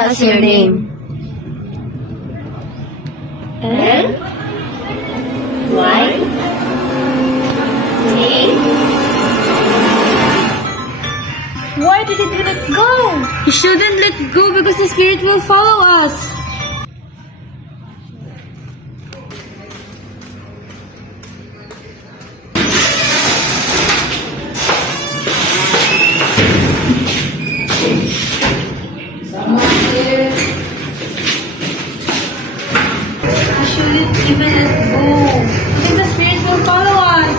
us your name. N Y A. Why did it let go? You shouldn't let go because the spirit will follow us. You shouldn't even let go. Because the spirit will follow us.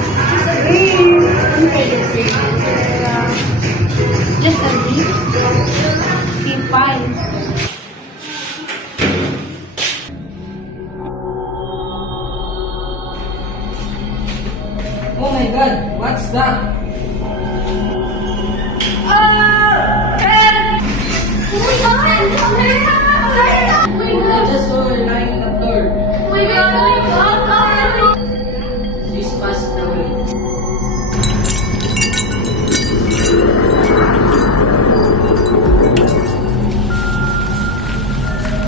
Just a bit. Okay, fine. Oh my god, what's that? I just saw her lying on the floor. She's passed away.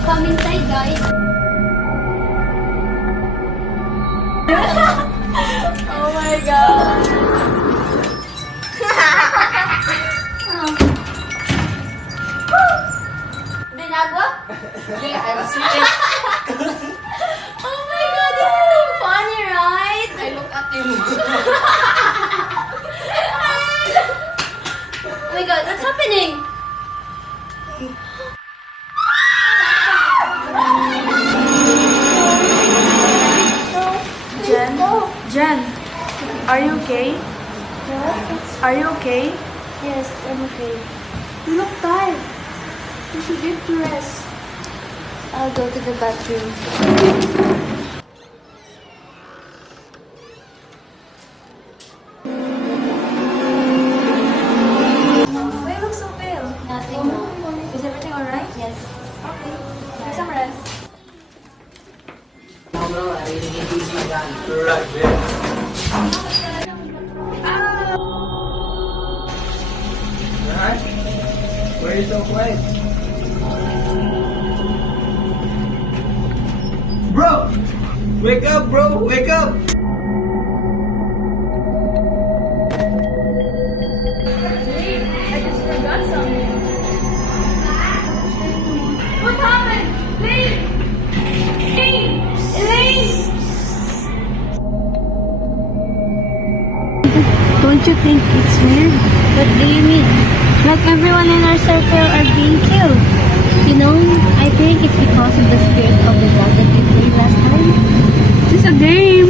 Come inside, guys. Oh my god. Dinagwa? Yeah, I'm serious. Oh my god, this is so funny, right? I look at you. Oh my god, what's happening? Jen, are you okay? Are you okay? Yes, I'm okay. You look tired. You should get to rest. I'll go to the bathroom. Why you look so pale? Nothing. Is everything alright? Yes. Okay. Take some rest. No, bro, I really need to see that. Right there. Right? Why are you so quiet? Bro! Wake up, bro! Wake up! I just forgot something. What happened? Elaine! Elaine! Don't you think it's weird? What do you mean? Like everyone in our circle are being killed. You know, I think it's because of the spirit of the dog that we played last time. It's a game.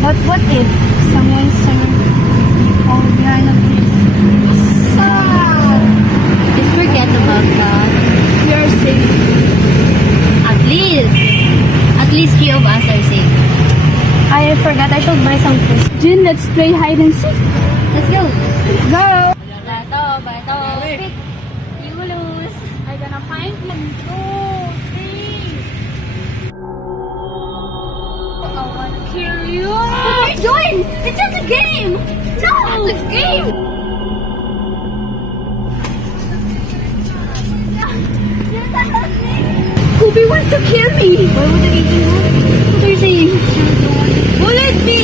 But what if someone's all behind of this? Just forget about that. We are safe. At least three of us are safe. I forgot I should buy some food. Jin, let's play hide and seek. Let's go. Go. Bato. Pick. You lose. I'm gonna find 1, 2, 3. I wanna kill you. What are you doing? It's just a game. No, it's a game. Kobe wants to kill me. Why would I do that? What are you saying? Bullet me.